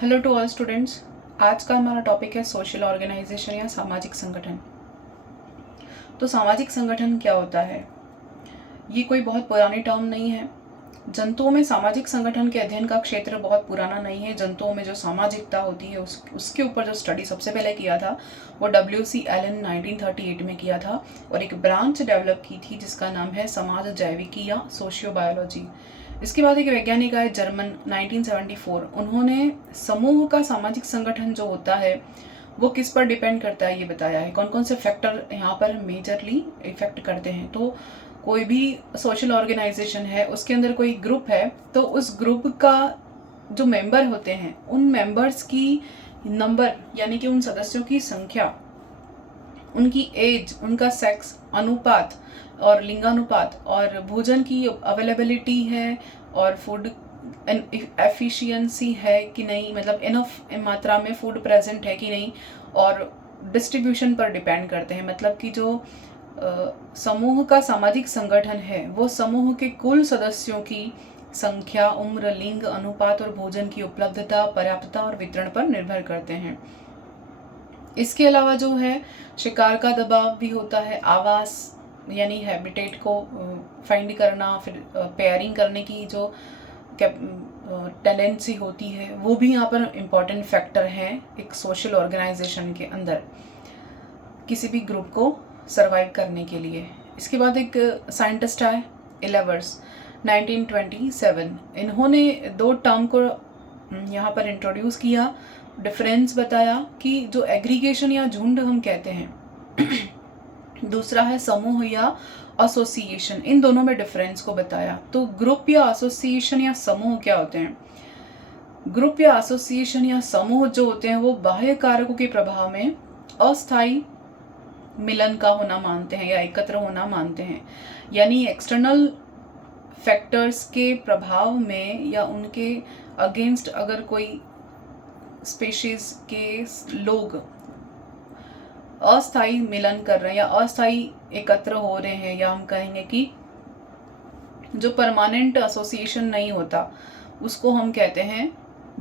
Hello to all students. आज का हमारा टॉपिक है सोशल ऑर्गेनाइजेशन या सामाजिक संगठन। तो सामाजिक संगठन क्या होता है? ये कोई बहुत पुरानी टर्म नहीं है। जंतुओं में सामाजिक संगठन के अध्ययन का क्षेत्र बहुत पुराना नहीं है। जंतुओं में जो सामाजिकता होती है उसके ऊपर जो स्टडी सबसे पहले किया था वो W.C. एलन 1938 में किया था और एक ब्रांच डेवलप की थी जिसका नाम है समाज जैविकी या सोशियोबायोलॉजी। इसके बाद एक वैज्ञानिक आए जर्मन 1974। उन्होंने समूह का सामाजिक संगठन जो होता है वो किस पर डिपेंड करता है ये बताया है, कौन कौन से फैक्टर यहाँ पर मेजरली इफेक्ट करते हैं। तो कोई भी सोशल ऑर्गेनाइजेशन है उसके अंदर कोई ग्रुप है तो उस ग्रुप का जो मेंबर होते हैं उन मेंबर्स की नंबर यानी कि उन सदस्यों की संख्या, उनकी एज, उनका सेक्स, अनुपात और लिंगानुपात और भोजन की अवेलेबिलिटी है और फूड एफिशिएंसी है कि नहीं, मतलब इनफ मात्रा में फूड प्रेजेंट है कि नहीं, और डिस्ट्रीब्यूशन पर डिपेंड करते हैं। मतलब कि जो समूह का सामाजिक संगठन है वो समूह के कुल सदस्यों की संख्या, उम्र, लिंग, अनुपात और भोजन की उपलब्धता, पर्याप्तता और वितरण पर निर्भर करते हैं। इसके अलावा जो है शिकार का दबाव भी होता है, आवास यानी हैबिटेट को फाइंड करना, फिर पेयरिंग करने की जो टेंडेंसी होती है वो भी यहाँ पर इम्पॉर्टेंट फैक्टर है एक सोशल ऑर्गेनाइजेशन के अंदर किसी भी ग्रुप को सरवाइव करने के लिए। इसके बाद एक साइंटिस्ट आए इलेवर्स 1927। इन्होंने दो टर्म को यहाँ पर इंट्रोड्यूस किया, डिफरेंस बताया कि जो एग्रीगेशन या झुंड हम कहते हैं दूसरा है समूह या एसोसिएशन, इन दोनों में डिफरेंस को बताया। तो ग्रुप या एसोसिएशन या समूह क्या होते हैं? ग्रुप या एसोसिएशन या समूह जो होते हैं वो बाह्य कारकों के प्रभाव में अस्थायी मिलन का होना मानते हैं या एकत्र होना मानते हैं। यानी एक्सटर्नल फैक्टर्स के प्रभाव में या उनके अगेंस्ट अगर कोई स्पेशीज के लोग अस्थायी मिलन कर रहे हैं या अस्थायी एकत्र हो रहे हैं, या हम कहेंगे कि जो परमानेंट एसोसिएशन नहीं होता उसको हम कहते हैं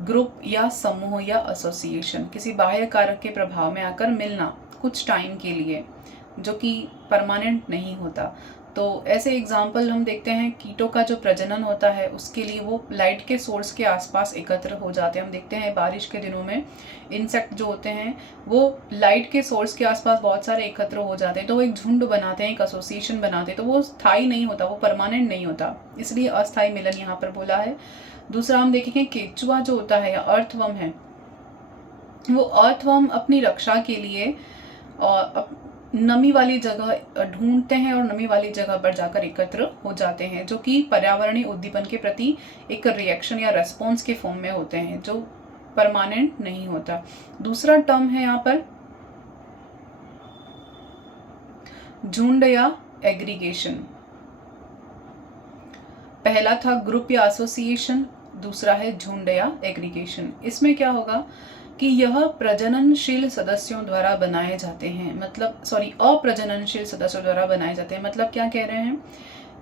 ग्रुप या समूह या एसोसिएशन। किसी बाह्य कारक के प्रभाव में आकर मिलना कुछ टाइम के लिए जो कि परमानेंट नहीं होता। तो ऐसे एग्जाम्पल हम देखते हैं, कीटों का जो प्रजनन होता है उसके लिए वो लाइट के सोर्स के आसपास एकत्र हो जाते हैं। हम देखते हैं बारिश के दिनों में इंसेक्ट जो होते हैं वो लाइट के सोर्स के आसपास बहुत सारे एकत्र हो जाते हैं, तो वो एक झुंड बनाते हैं, एक एसोसिएशन बनाते हैं। तो वो स्थायी नहीं होता, वो परमानेंट नहीं होता, इसलिए अस्थायी मिलन यहाँ पर बोला है। दूसरा हम देखेंगे केचुआ जो होता है या अर्थवर्म है, वो अर्थवर्म अपनी रक्षा के लिए और नमी वाली जगह ढूंढते हैं और नमी वाली जगह पर जाकर एकत्र हो जाते हैं, जो कि पर्यावरणीय उद्दीपन के प्रति एक रिएक्शन या रेस्पॉन्स के फॉर्म में होते हैं, जो परमानेंट नहीं होता। दूसरा टर्म है यहाँ पर झुंड या एग्रीगेशन। पहला था ग्रुप या एसोसिएशन, दूसरा है झुंड या एग्रीगेशन। इसमें क्या होगा कि यह प्रजननशील सदस्यों द्वारा बनाए जाते हैं, मतलब अप्रजननशील सदस्यों द्वारा बनाए जाते हैं। मतलब क्या कह रहे हैं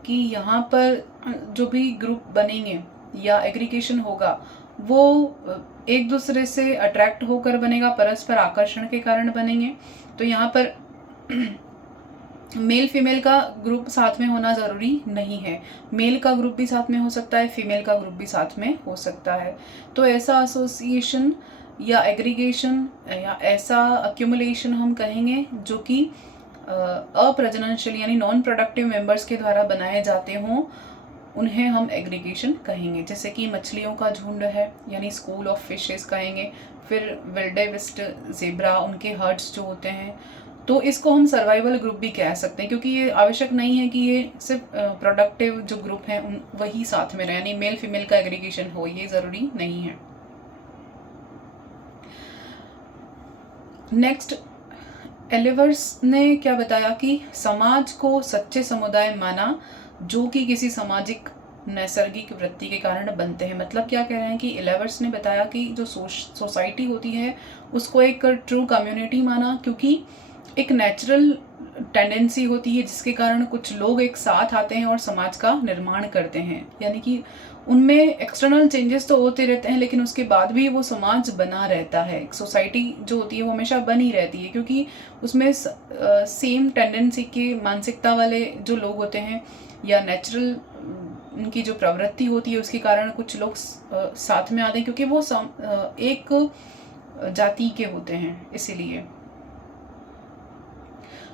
कि यहाँ पर जो भी ग्रुप बनेंगे या एग्रीगेशन होगा वो एक दूसरे से अट्रैक्ट होकर बनेगा, परस्पर आकर्षण के कारण बनेंगे। तो यहाँ पर मेल फीमेल का ग्रुप साथ में होना ज़रूरी नहीं है, मेल का ग्रुप भी साथ में हो सकता है, फीमेल का ग्रुप भी साथ में हो सकता है। तो ऐसा एसोसिएशन या एग्रीगेशन या ऐसा अक्यूमुलेशन हम कहेंगे जो कि अप्रजननशील यानी नॉन प्रोडक्टिव मेंबर्स के द्वारा बनाए जाते हों, उन्हें हम एग्रीगेशन कहेंगे। जैसे कि मछलियों का झुंड है यानी स्कूल ऑफ फिशेस कहेंगे, फिर विल्डेवेस्ट ज़ेब्रा उनके हर्ड्स जो होते हैं, तो इसको हम सर्वाइवल ग्रुप भी कह सकते हैं, क्योंकि ये आवश्यक नहीं है कि ये सिर्फ प्रोडक्टिव जो ग्रुप हैं उन वही साथ में रहे, यानी मेल फीमेल का एग्रीगेशन हो, ये ज़रूरी नहीं है। नेक्स्ट, एलिवर्स ने क्या बताया कि समाज को सच्चे समुदाय माना जो कि किसी सामाजिक नैसर्गिक वृत्ति के कारण बनते हैं। मतलब क्या कह रहे हैं कि एलिवर्स ने बताया कि जो सोसाइटी होती है उसको एक ट्रू कम्युनिटी माना, क्योंकि एक नेचुरल टेंडेंसी होती है जिसके कारण कुछ लोग एक साथ आते हैं और समाज का निर्माण करते हैं। यानी कि उनमें एक्सटर्नल चेंजेस तो होते रहते हैं, लेकिन उसके बाद भी वो समाज बना रहता है। एक सोसाइटी जो होती है वो हमेशा बनी रहती है, क्योंकि उसमें सेम टेंडेंसी के मानसिकता वाले जो लोग होते हैं या नेचुरल उनकी जो प्रवृत्ति होती है उसके कारण कुछ लोग साथ में आते हैं, क्योंकि वो एक जाति के होते हैं इसीलिए।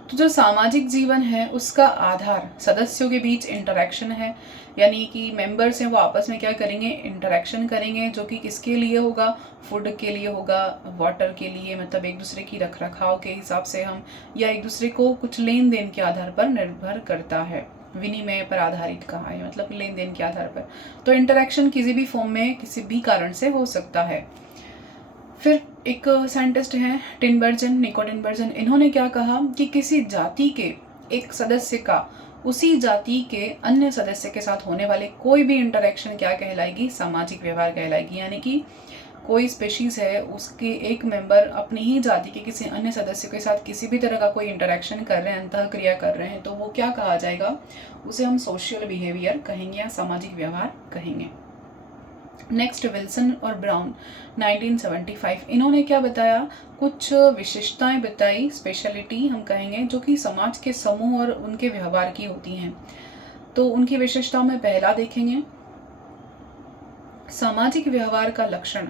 तो जो सामाजिक जीवन है उसका आधार सदस्यों के बीच इंटरेक्शन है, यानी कि मेंबर्स हैं वो आपस में क्या करेंगे, इंटरेक्शन करेंगे, जो कि किसके लिए होगा, फूड के लिए होगा, वाटर के लिए, मतलब एक दूसरे की रख रखाव के हिसाब से हम, या एक दूसरे को कुछ लेन देन के आधार पर निर्भर करता है। विनिमय पर आधारित कहा है, मतलब लेन देन के आधार पर। तो इंटरेक्शन किसी भी फॉर्म में किसी भी कारण से हो सकता है। फिर एक साइंटिस्ट हैं टिनबर्जन, निको टिनबर्जन, इन्होंने क्या कहा कि किसी जाति के एक सदस्य का उसी जाति के अन्य सदस्य के साथ होने वाले कोई भी इंटरेक्शन क्या कहलाएगी, सामाजिक व्यवहार कहलाएगी। यानी कि कोई स्पेशीज है, उसके एक मेंबर अपनी ही जाति के किसी अन्य सदस्य के साथ किसी भी तरह का कोई इंटरेक्शन कर रहे हैं, अंतः क्रिया कर रहे हैं, तो वो क्या कहा जाएगा, उसे हम सोशल बिहेवियर कहेंगे या सामाजिक व्यवहार कहेंगे। नेक्स्ट विल्सन और ब्राउन 1975, इन्होंने क्या बताया, कुछ विशेषताएं बताई, स्पेशलिटी हम कहेंगे, जो कि समाज के समूह और उनके व्यवहार की होती हैं। तो उनकी विशेषताओं में पहला देखेंगे, सामाजिक व्यवहार का लक्षण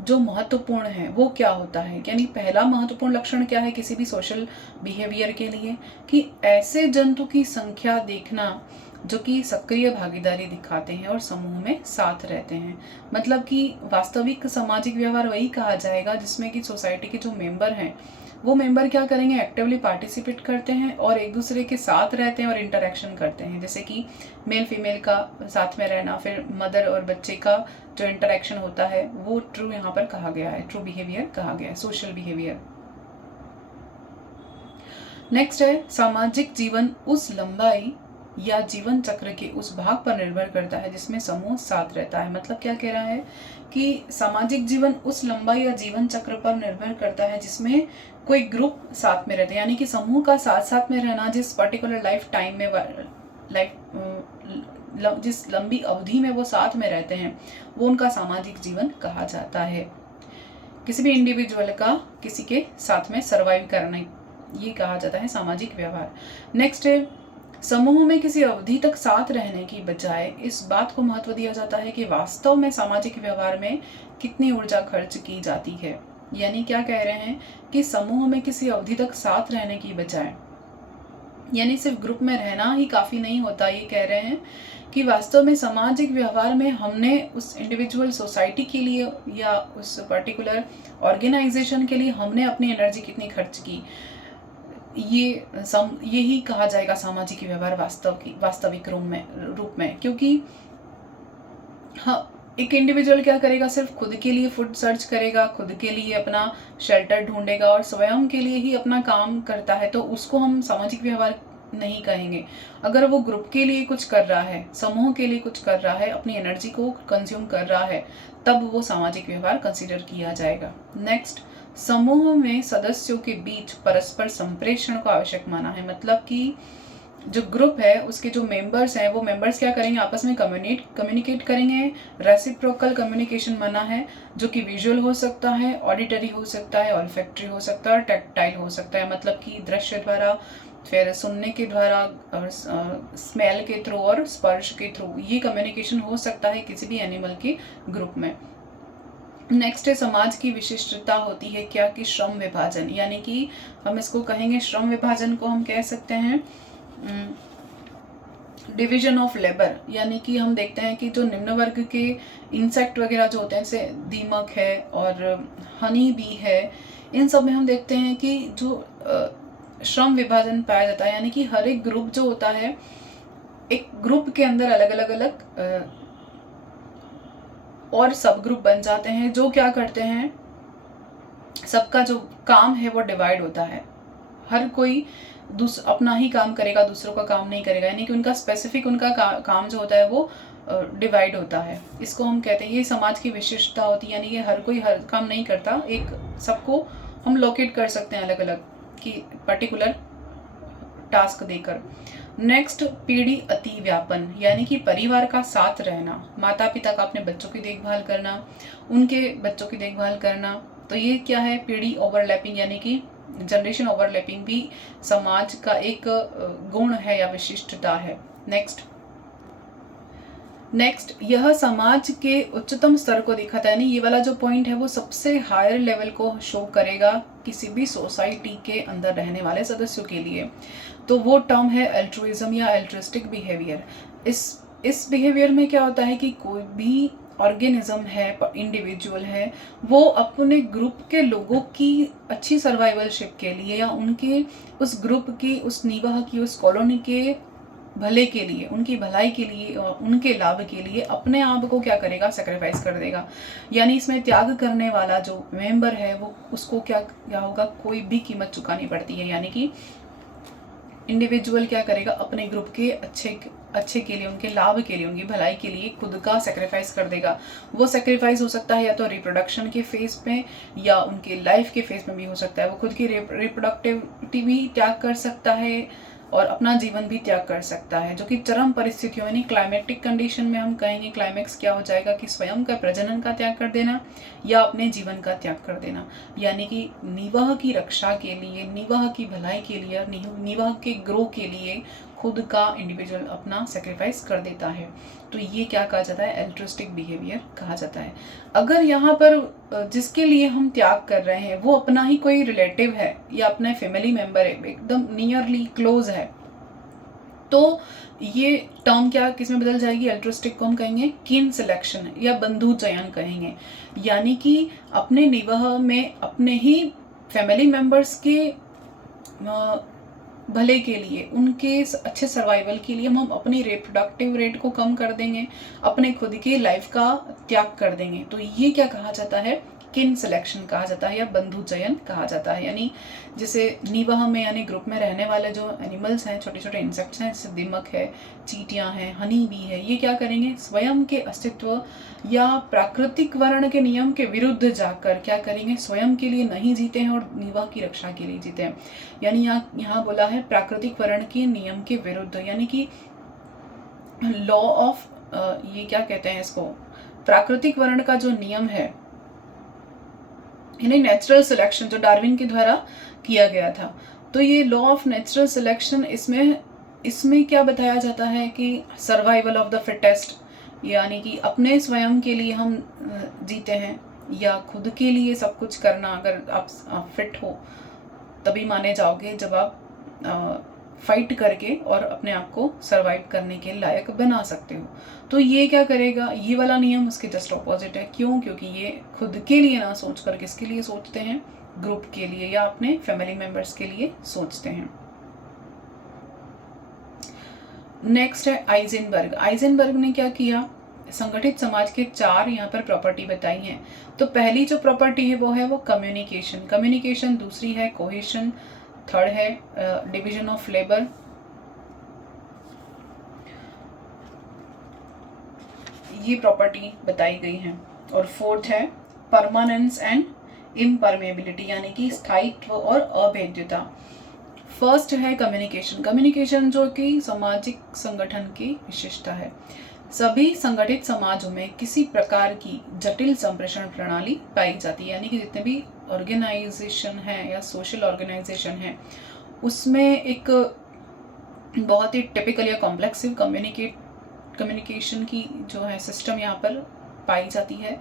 जो महत्वपूर्ण है वो क्या होता है। यानी पहला महत्वपूर्ण लक्षण क्या है किसी भी सोशल बिहेवियर के लिए, कि ऐसे जंतु की संख्या देखना जो कि सक्रिय भागीदारी दिखाते हैं और समूह में साथ रहते हैं। मतलब कि वास्तविक सामाजिक व्यवहार वही कहा जाएगा जिसमें कि सोसाइटी के जो मेंबर हैं वो मेंबर क्या करेंगे, एक्टिवली पार्टिसिपेट करते हैं और एक दूसरे के साथ रहते हैं और इंटरेक्शन करते हैं। जैसे कि मेल फीमेल का साथ में रहना, फिर मदर और बच्चे का जो इंटरेक्शन होता है वो ट्रू यहाँ पर कहा गया है, ट्रू बिहेवियर कहा गया है, सोशल बिहेवियर। नेक्स्ट है, सामाजिक जीवन उस लंबाई या जीवन चक्र के उस भाग पर निर्भर करता है जिसमें समूह साथ रहता है। मतलब क्या कह रहा है कि सामाजिक जीवन उस लंबाई या जीवन चक्र पर निर्भर करता है जिसमें कोई ग्रुप साथ में रहते हैं, यानी कि समूह का साथ साथ में रहना, जिस पर्टिकुलर लाइफ टाइम में जिस लंबी अवधि में वो साथ में रहते हैं वो उनका सामाजिक जीवन कहा जाता है। किसी भी इंडिविजुअल का किसी के साथ में सर्वाइव करना, ये कहा जाता है सामाजिक व्यवहार। नेक्स्ट है, समूह में किसी अवधि तक साथ रहने की बजाय इस बात को महत्व दिया जाता है कि वास्तव में सामाजिक व्यवहार में कितनी ऊर्जा खर्च की जाती है। यानी क्या कह रहे हैं कि समूह में किसी अवधि तक साथ रहने की बजाय, यानी सिर्फ ग्रुप में रहना ही काफ़ी नहीं होता, ये कह रहे हैं कि वास्तव में सामाजिक व्यवहार में हमने उस इंडिविजुअल सोसाइटी के लिए या उस पर्टिकुलर ऑर्गेनाइजेशन के लिए हमने अपनी एनर्जी कितनी खर्च की, यही कहा जाएगा सामाजिक व्यवहार वास्तविक रूप में। क्योंकि हाँ, एक इंडिविजुअल क्या करेगा, सिर्फ खुद के लिए फूड सर्च करेगा, खुद के लिए अपना शेल्टर ढूंढेगा और स्वयं के लिए ही अपना काम करता है, तो उसको हम सामाजिक व्यवहार नहीं कहेंगे। अगर वो ग्रुप के लिए कुछ कर रहा है, समूह के लिए कुछ कर रहा है, अपनी एनर्जी को कंज्यूम कर रहा है, तब वो सामाजिक व्यवहार कंसीडर किया जाएगा। नेक्स्ट, समूह में सदस्यों के बीच परस्पर संप्रेषण को आवश्यक माना है। मतलब कि जो ग्रुप है उसके जो मेंबर्स हैं वो मेंबर्स क्या करेंगे, आपस में कम्युनिकेट करेंगे। रेसिप्रोकल कम्युनिकेशन माना है, जो कि विजुअल हो सकता है, ऑडिटरी हो सकता है, ऑल्फैक्टरी हो सकता है और टैक्टाइल हो सकता है। मतलब कि दृश्य द्वारा, फिर सुनने के द्वारा और स्मेल के थ्रू और स्पर्श के थ्रू, ये कम्युनिकेशन हो सकता है किसी भी एनिमल के ग्रुप में। नेक्स्ट है, समाज की विशिष्टता होती है क्या, कि श्रम विभाजन, यानी कि हम इसको कहेंगे, श्रम विभाजन को हम कह सकते हैं डिवीजन ऑफ लेबर। यानी कि हम देखते हैं कि जो निम्न वर्ग के इंसेक्ट वगैरह जो होते हैं, जैसे दीमक है और हनी बी है, इन सब में हम देखते हैं कि जो श्रम विभाजन पाया जाता है। यानी कि हर एक ग्रुप जो होता है, एक ग्रुप के अंदर अलग अलग और सब ग्रुप बन जाते हैं, जो क्या करते हैं, सबका जो काम है वो डिवाइड होता है। हर कोई अपना ही काम करेगा, दूसरों का काम नहीं करेगा। यानी कि उनका स्पेसिफिक काम जो होता है वो डिवाइड होता है। इसको हम कहते हैं, ये समाज की विशिष्टता होती है। यानी कि हर कोई हर काम नहीं करता, एक सबको हम लोकेट कर सकते हैं अलग अलग कि पर्टिकुलर टास्क देकर। नेक्स्ट, पीढ़ी अति व्यापन, यानी कि परिवार का साथ रहना, माता पिता का अपने बच्चों की देखभाल करना, उनके बच्चों की देखभाल करना। तो ये क्या है, पीढ़ी ओवरलैपिंग, यानी कि जनरेशन ओवरलैपिंग भी समाज का एक गुण है या विशिष्टता है। नेक्स्ट, यह समाज के उच्चतम स्तर को दिखाता है, यानी ये वाला जो पॉइंट है वो सबसे हायर लेवल को शो करेगा किसी भी सोसाइटी के अंदर रहने वाले सदस्यों के लिए। तो वो टर्म है एल्ट्रुइज्म या एल्ट्रिस्टिक बिहेवियर। इस बिहेवियर में क्या होता है कि कोई भी ऑर्गेनिज्म है, इंडिविजुअल है, वो अपने ग्रुप के लोगों की अच्छी सर्वाइवलशिप के लिए या उनके उस ग्रुप की, उस निवाह की, उस कॉलोनी के भले के लिए, उनकी भलाई के लिए और उनके लाभ के लिए अपने आप को क्या करेगा, सेक्रीफाइस कर देगा। यानी इसमें त्याग करने वाला जो मेंबर है वो उसको क्या होगा, कोई भी कीमत चुकानी पड़ती है। यानी कि इंडिविजुअल क्या करेगा, अपने ग्रुप के अच्छे के लिए, उनके लाभ के लिए, उनकी भलाई के लिए खुद का सेक्रीफाइस कर देगा। वो सेक्रीफाइस हो सकता है या तो रिप्रोडक्शन के फेज में या उनके लाइफ के फेज में भी हो सकता है। वो खुद की रिप्रोडक्टिविटी भी त्याग कर सकता है और अपना जीवन भी त्याग कर सकता है, जो कि चरम परिस्थितियों यानी क्लाइमेटिक कंडीशन में हम कहेंगे क्लाइमेक्स क्या हो जाएगा कि स्वयं का प्रजनन का त्याग कर देना या अपने जीवन का त्याग कर देना। यानी कि निवाह की रक्षा के लिए, निवाह की भलाई के लिए, निवाह के ग्रो के लिए खुद का इंडिविजुअल अपना सेक्रीफाइस कर देता है। तो ये क्या कहा जाता है, एल्ट्रिस्टिक बिहेवियर कहा जाता है। अगर यहाँ पर जिसके लिए हम त्याग कर रहे हैं वो अपना ही कोई रिलेटिव है या अपने फैमिली मेंबर है, एकदम नियरली क्लोज है, तो ये टर्म क्या किसमें बदल जाएगी, एल्ट्रिस्टिक को हम कहेंगे किन सिलेक्शन या बंधु चयन कहेंगे। यानी कि अपने निवाह में अपने ही फैमिली मेंबर्स के भले के लिए, उनके अच्छे सर्वाइवल के लिए हम अपनी रिप्रोडक्टिव रेट को कम कर देंगे, अपने खुद की लाइफ का त्याग कर देंगे। तो ये क्या कहा जाता है, किन सिलेक्शन कहा जाता है या बंधु चयन कहा जाता है। यानी जैसे निवाह में यानी ग्रुप में रहने वाले जो एनिमल्स हैं, छोटे छोटे इंसेक्ट्स हैं, जैसे दीमक है, चींटियां हैं, हनी बी है, ये क्या करेंगे, स्वयं के अस्तित्व या प्राकृतिक वर्ण के नियम के विरुद्ध जाकर क्या करेंगे, स्वयं के लिए नहीं जीते हैं और निवाह की रक्षा के लिए जीते हैं। यानी यहाँ बोला है प्राकृतिक वर्ण के नियम के विरुद्ध, यानी कि लॉ ऑफ ये क्या कहते हैं इसको, प्राकृतिक वर्ण का जो नियम है, यानी नेचुरल सिलेक्शन जो डार्विन के द्वारा किया गया था। तो ये लॉ ऑफ नेचुरल सिलेक्शन, इसमें क्या बताया जाता है कि सर्वाइवल ऑफ द फिटेस्ट, यानी कि अपने स्वयं के लिए हम जीते हैं या खुद के लिए सब कुछ करना। अगर आप फिट हो तभी माने जाओगे जब आप फाइट करके और अपने आप को सरवाइव करने के लायक बना सकते हो। तो ये क्या करेगा, ये वाला नियम उसके जस्ट ऑपोजिट है। क्यों? क्योंकि ये खुद के लिए ना सोचकर किसके लिए सोचते हैं, ग्रुप के लिए या अपने फैमिली मेंबर्स के लिए सोचते हैं। नेक्स्ट है आइजेनबर्ग। आइजेनबर्ग ने क्या किया, संगठित समाज के 4 यहाँ पर प्रॉपर्टी बताई हैं। तो पहली जो प्रॉपर्टी है वो है वो कम्युनिकेशन, दूसरी है कोहेशन, थर्ड है डिवीजन ऑफ लेबर, ये प्रॉपर्टी बताई गई है, और फोर्थ है परमानेंस एंड इम्परमेबिलिटी, यानी कि स्थायित्व और अभेद्यता। फर्स्ट है कम्युनिकेशन जो कि सामाजिक संगठन की विशेषता है। सभी संगठित समाजों में किसी प्रकार की जटिल संप्रेषण प्रणाली पाई जाती है, यानी कि जितने भी ऑर्गेनाइजेशन है या सोशल ऑर्गेनाइजेशन है उसमें एक बहुत ही टिपिकल या कॉम्प्लेक्सिव कम्युनिकेशन की जो है सिस्टम यहाँ पर पाई जाती है।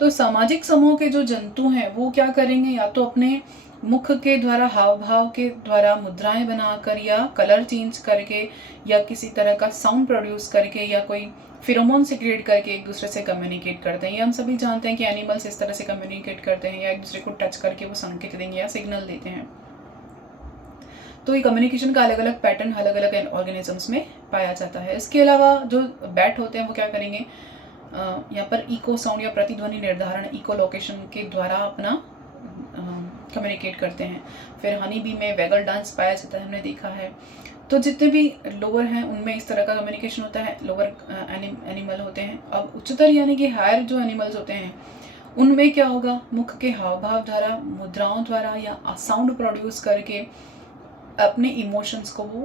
तो सामाजिक समूह के जो जंतु हैं वो क्या करेंगे, या तो अपने मुख के द्वारा, हाव भाव के द्वारा मुद्राएं बनाकर या कलर चेंज करके या किसी तरह का साउंड प्रोड्यूस करके या कोई फिरोमोन सिक्रेट करके एक दूसरे से कम्युनिकेट करते हैं। ये हम सभी जानते हैं कि एनिमल्स इस तरह से कम्युनिकेट करते हैं, या एक दूसरे को टच करके वो संकेत देंगे या सिग्नल देते हैं। तो ये कम्युनिकेशन का अलग अलग पैटर्न अलग अलग ऑर्गेनिजम्स में पाया जाता है। इसके अलावा जो बैट होते हैं वो क्या करेंगे, यहाँ पर इको साउंड या प्रतिध्वनि निर्धारण, इको लोकेशन के द्वारा अपना कम्युनिकेट करते हैं। फिर हनी बी में वैगल डांस पाया जाता है, हमने देखा है। तो जितने भी लोअर हैं उनमें इस तरह का कम्युनिकेशन होता है, लोअर एनिमल होते हैं। अब उच्चतर यानी कि हायर जो एनिमल्स होते हैं उनमें क्या होगा, मुख के हाव भाव द्वारा, मुद्राओं द्वारा या साउंड प्रोड्यूस करके अपने इमोशंस को वो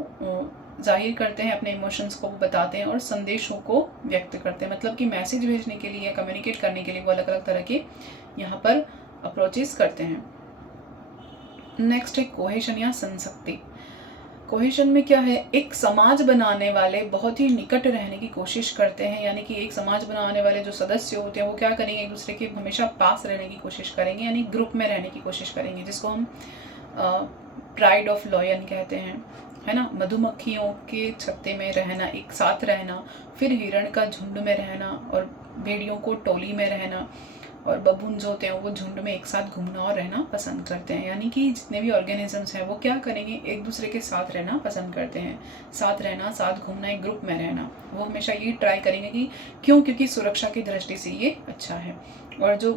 जाहिर करते हैं, अपने इमोशंस को बताते हैं और संदेशों को व्यक्त करते हैं। मतलब कि मैसेज भेजने के लिए या कम्युनिकेट करने के लिए वो अलग अलग तरह के यहाँ पर अप्रोचेस करते हैं। नेक्स्ट है कोहेशन या संसक्ति। कोहेशन में क्या है, एक समाज बनाने वाले बहुत ही निकट रहने की कोशिश करते हैं, यानी कि एक समाज बनाने वाले जो सदस्य होते हैं वो क्या करेंगे, एक दूसरे के हमेशा पास रहने की कोशिश करेंगे, यानी ग्रुप में रहने की कोशिश करेंगे, जिसको हम प्राइड ऑफ लॉयन कहते हैं, है ना। मधुमक्खियों के छत्ते में रहना, एक साथ रहना, फिर हिरण का झुंड में रहना और भेड़ियों को टोली में रहना, और बबून जो होते हैं वो झुंड में एक साथ घूमना और रहना पसंद करते हैं। यानी कि जितने भी ऑर्गेनिजम्स हैं वो क्या करेंगे, एक दूसरे के साथ रहना पसंद करते हैं। साथ रहना, साथ घूमना, एक ग्रुप में रहना, वो हमेशा ये ट्राई करेंगे कि क्यों, क्योंकि सुरक्षा की दृष्टि से ये अच्छा है। और जो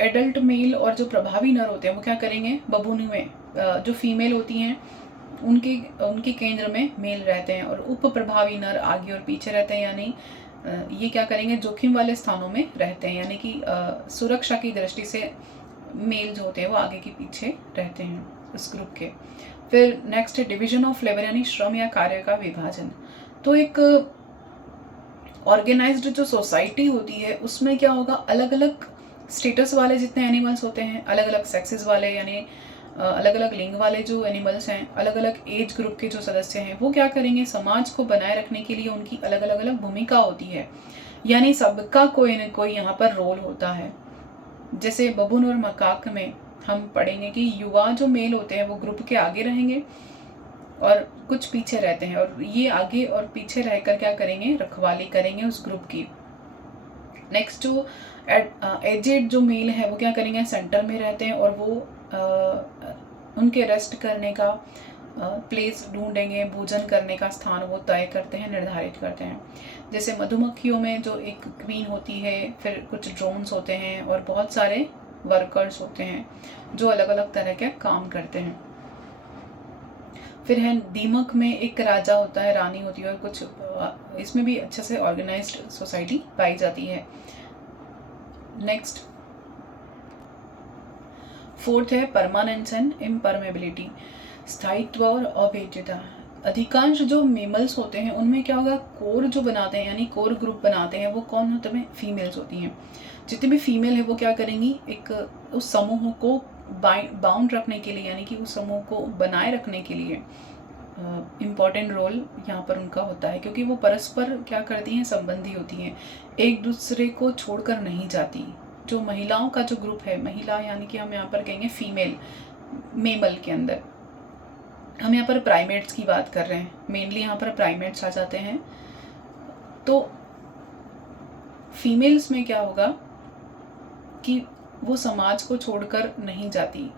एडल्ट मेल और जो प्रभावी नर होते हैं वो क्या करेंगे, बबून में जो फीमेल होती हैं उनके केंद्र में मेल रहते हैं और उप प्रभावी नर आगे और पीछे रहते हैं। यानी ये क्या करेंगे, जोखिम वाले स्थानों में रहते हैं, यानी कि सुरक्षा की दृष्टि से मेल जो होते हैं वो आगे के पीछे रहते हैं उस ग्रुप के। फिर नेक्स्ट है डिवीजन ऑफ लेबर, यानी श्रम या कार्य का विभाजन। तो एक ऑर्गेनाइज्ड जो सोसाइटी होती है उसमें क्या होगा, अलग अलग स्टेटस वाले जितने एनिमल्स होते हैं, अलग अलग सेक्सेस वाले, यानी अलग अलग लिंग वाले जो एनिमल्स हैं, अलग अलग एज ग्रुप के जो सदस्य हैं, वो क्या करेंगे, समाज को बनाए रखने के लिए उनकी अलग अलग अलग भूमिका होती है, यानी सबका कोई न कोई यहाँ पर रोल होता है। जैसे बबून और मकाक में हम पढ़ेंगे कि युवा जो मेल होते हैं वो ग्रुप के आगे रहेंगे और कुछ पीछे रहते हैं, और ये आगे और पीछे रहकर क्या करेंगे, रखवाली करेंगे उस ग्रुप की। नेक्स्ट जो एजेड जो मेल है वो क्या करेंगे, सेंटर में रहते हैं और वो उनके रेस्ट करने का प्लेस ढूंढेंगे, भोजन करने का स्थान वो तय करते हैं, निर्धारित करते हैं। जैसे मधुमक्खियों में जो एक क्वीन होती है, फिर कुछ ड्रोन्स होते हैं और बहुत सारे वर्कर्स होते हैं जो अलग अलग तरह के काम करते हैं। फिर है दीमक में एक राजा होता है, रानी होती है और कुछ इसमें भी अच्छे से ऑर्गेनाइज्ड सोसाइटी पाई जाती है। नेक्स्ट फोर्थ है परमानेंस एंड इम्परमेबिलिटी, स्थायित्व और अभेद्यता। अधिकांश जो मेमल्स होते हैं उनमें क्या होगा, कोर जो बनाते हैं यानी कोर ग्रुप बनाते हैं वो कौन होते हैं, फीमेल्स होती हैं। जितनी भी फीमेल है वो क्या करेंगी, एक उस समूह को बाउंड रखने के लिए, यानी कि उस समूह को बनाए रखने के लिए इम्पॉर्टेंट रोल यहाँ पर उनका होता है, क्योंकि वो परस्पर क्या करती हैं, संबंधी होती हैं, एक दूसरे को छोड़कर नहीं जाती। जो महिलाओं का जो ग्रुप है, महिला यानी कि हम यहाँ पर कहेंगे फीमेल मेमल के अंदर, हम यहाँ पर प्राइमेट्स की बात कर रहे हैं, मेनली यहाँ पर प्राइमेट्स आ जाते हैं। तो फीमेल्स में क्या होगा कि वो समाज को छोड़कर नहीं जाती,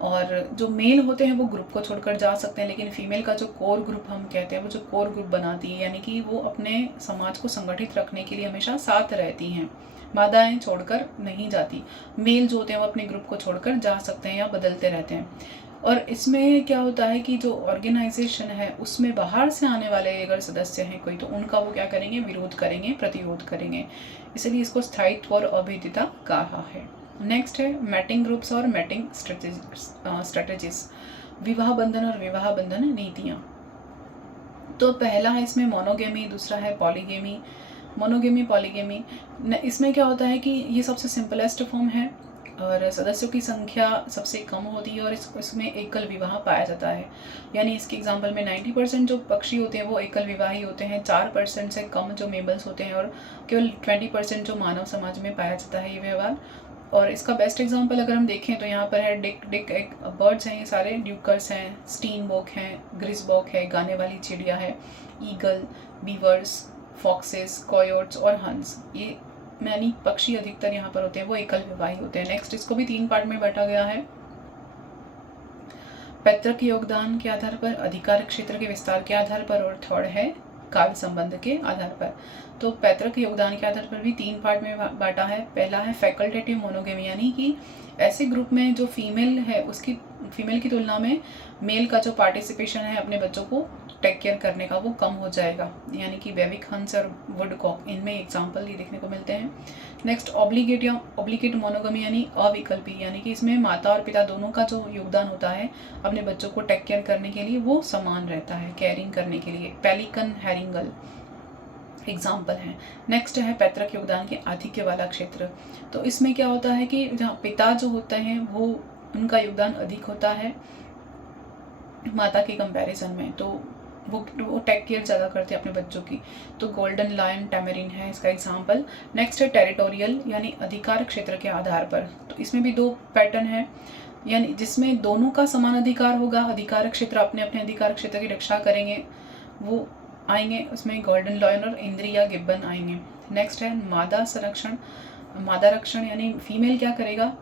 और जो मेल होते हैं वो ग्रुप को छोड़कर जा सकते हैं, लेकिन फीमेल का जो कोर ग्रुप हम कहते हैं वो जो कोर ग्रुप बनाती है, यानी कि वो अपने समाज को संगठित रखने के लिए हमेशा साथ रहती हैं, बाधाएं छोड़कर नहीं जाती। मेल जो होते हैं वो अपने ग्रुप को छोड़कर जा सकते हैं या बदलते रहते हैं। और इसमें क्या होता है कि जो ऑर्गेनाइजेशन है उसमें बाहर से आने वाले अगर सदस्य हैं कोई, तो उनका वो क्या करेंगे, विरोध करेंगे, प्रतिरोध करेंगे, इसलिए इसको स्थायित्व और अभेद्यता कहा है। नेक्स्ट है मैटिंग ग्रुप्स और मैटिंग स्ट्रेटेजीज, विवाह बंधन और विवाह बंधन नीतियाँ। तो पहला है इसमें मोनोगेमी, दूसरा है पॉलीगेमी। मोनोगेमी, पॉलीगेमी, इसमें क्या होता है कि ये सबसे सिंपलेस्ट फॉर्म है और सदस्यों की संख्या सबसे कम होती है और इसमें एकल विवाह पाया जाता है। यानी इसके एग्जांपल में 90% जो पक्षी होते हैं वो एकल विवाही होते हैं, 4% से कम जो मेमल्स होते हैं और केवल 20% जो मानव समाज में पाया जाता है ये व्यवहार। और इसका बेस्ट एग्जांपल अगर हम देखें तो यहाँ पर है डिक एक बर्ड्स हैं, ये सारे ड्यूकर्स हैं, स्टीनबोक हैं, ग्रिसबॉक है, गाने वाली चिड़िया है, ईगल, बीवर्स, फॉक्सेस, कॉयोट्स और हंस, ये मैनी पक्षी अधिकतर यहाँ पर होते हैं, वो एकल विवाही होते हैं। नेक्स्ट इसको भी 3 पार्ट में बांटा गया है, पैतृक योगदान के आधार पर, अधिकार क्षेत्र के विस्तार के आधार पर, और थर्ड है काल संबंध के आधार पर। तो पैतृक योगदान के आधार पर भी 3 पार्ट में बांटा है। पहला है फैकल्टेटिव मोनोगेमी, यानी कि ऐसे ग्रुप में जो फीमेल है उसकी फीमेल की तुलना में मेल का जो पार्टिसिपेशन है अपने बच्चों को टेक केयर करने का वो कम हो जाएगा, यानी कि वैविक हंस और वुडकॉक, इनमें एग्जाम्पल ये देखने को मिलते हैं। नेक्स्ट ऑब्लिगेट या ऑब्लिगेट मोनोगमी यानी अविकल्पी, यानी कि इसमें माता और पिता दोनों का जो योगदान होता है अपने बच्चों को टेक केयर करने के लिए वो समान रहता है, केयरिंग करने के लिए। पेलिकन, हैरिंगल एग्जाम्पल हैं। नेक्स्ट है पैतृक योगदान के आधिक्य वाला क्षेत्र। तो इसमें क्या होता है कि जहाँ पिता जो होते हैं वो उनका योगदान अधिक होता है माता के कंपैरिजन में, तो वो टेक केयर ज़्यादा करते हैं अपने बच्चों की। तो गोल्डन लायन, टैमरिन है इसका एग्जाम्पल। नेक्स्ट है टेरिटोरियल यानी अधिकार क्षेत्र के आधार पर। तो इसमें भी 2 पैटर्न है, यानी जिसमें दोनों का समान अधिकार होगा, अधिकार क्षेत्र अपने अपने अधिकार क्षेत्र की रक्षा करेंगे, वो आएंगे उसमें गोल्डन लायन और इंद्री या गिब्बन आएंगे। नेक्स्ट है मादा संरक्षण, मादा रक्षण यानी फीमेल क्या करेगा,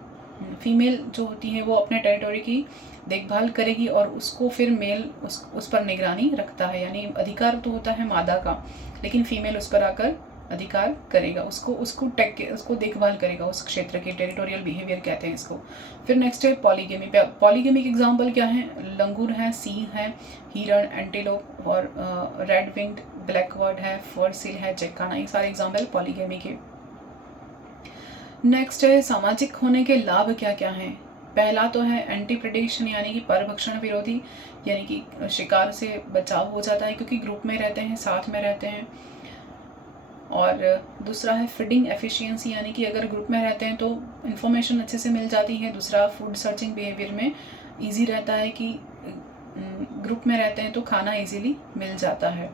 फीमेल जो होती है वो अपने टेरिटोरी की देखभाल करेगी और उसको फिर मेल उस पर निगरानी रखता है, यानी अधिकार तो होता है मादा का, लेकिन फीमेल उस पर आकर अधिकार करेगा, उसको देखभाल करेगा उस क्षेत्र की, टेरिटोरियल बिहेवियर कहते हैं इसको। फिर नेक्स्ट है पॉलीगेमी। पॉलीगेमी के एग्जाम्पल क्या है, लंगूर है, सिंह है, हिरण, एंटीलोप और रेड विंग्ड ब्लैकबर्ड है, फर सील है, चेकाना, ये सारे एग्जाम्पल पॉलीगेमी के। नेक्स्ट है सामाजिक होने के लाभ क्या क्या हैं। पहला तो है एंटी प्रेडेशन यानी कि परभक्षण विरोधी, यानी कि शिकार से बचाव हो जाता है क्योंकि ग्रुप में रहते हैं, साथ में रहते हैं। और दूसरा है फीडिंग एफिशिएंसी, यानी कि अगर ग्रुप में रहते हैं तो इन्फॉर्मेशन अच्छे से मिल जाती है। दूसरा फूड सर्चिंग बिहेवियर में इजी रहता है कि ग्रुप में रहते हैं तो खाना इजीली मिल जाता है,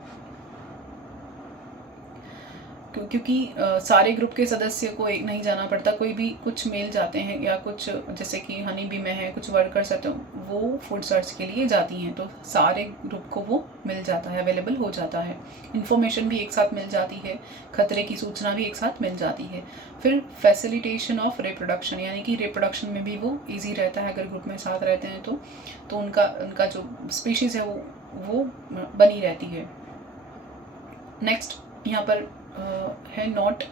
क्योंकि सारे ग्रुप के सदस्य को एक नहीं जाना पड़ता, कोई भी कुछ मिल जाते हैं या कुछ जैसे कि हनी बी में है कुछ वर्कर्स है तो वो फूड सर्च के लिए जाती हैं, तो सारे ग्रुप को वो मिल जाता है, अवेलेबल हो जाता है, इन्फॉर्मेशन भी एक साथ मिल जाती है, खतरे की सूचना भी एक साथ मिल जाती है। फिर फैसिलिटेशन ऑफ रिप्रोडक्शन, यानी कि रिप्रोडक्शन में भी वो ईजी रहता है अगर ग्रुप में साथ रहते हैं तो उनका जो स्पीशीज़ है वो बनी रहती है। नेक्स्ट यहाँ पर है नोट,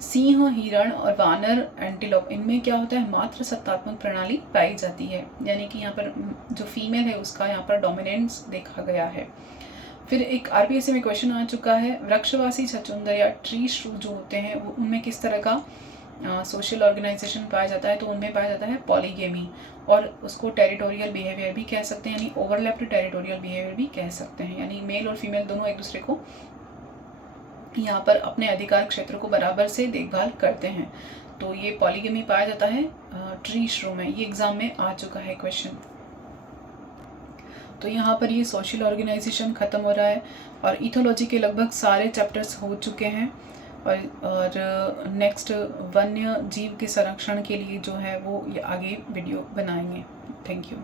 सिंह, हिरण और वानर, एंटीलोप, इनमें क्या होता है मात्र सत्तात्मक प्रणाली पाई जाती है, यानी कि यहाँ पर जो फीमेल है उसका यहाँ पर डोमिनेंस देखा गया है। फिर एक आरपीएससी में क्वेश्चन आ चुका है, वृक्षवासी छछूंदर या ट्री श्रू जो होते हैं वो उनमें किस तरह का सोशल ऑर्गेनाइजेशन पाया जाता है, तो उनमें पाया जाता है पॉलीगेमी, और उसको टेरिटोरियल बिहेवियर भी कह सकते हैं, यानी ओवरलैप्ड टेरिटोरियल बिहेवियर भी कह सकते हैं, यानी मेल और फीमेल दोनों एक दूसरे को यहाँ पर अपने अधिकार क्षेत्र को बराबर से देखभाल करते हैं। तो ये पॉलीगेमी पाया जाता है ट्री श्रू में, ये एग्जाम में आ चुका है क्वेश्चन। तो यहाँ पर ये सोशल ऑर्गेनाइजेशन खत्म हो रहा है और इथोलॉजी के लगभग सारे चैप्टर्स हो चुके हैं, और नेक्स्ट वन्य जीव के संरक्षण के लिए जो है वो आगे वीडियो बनाएंगे। Thank you.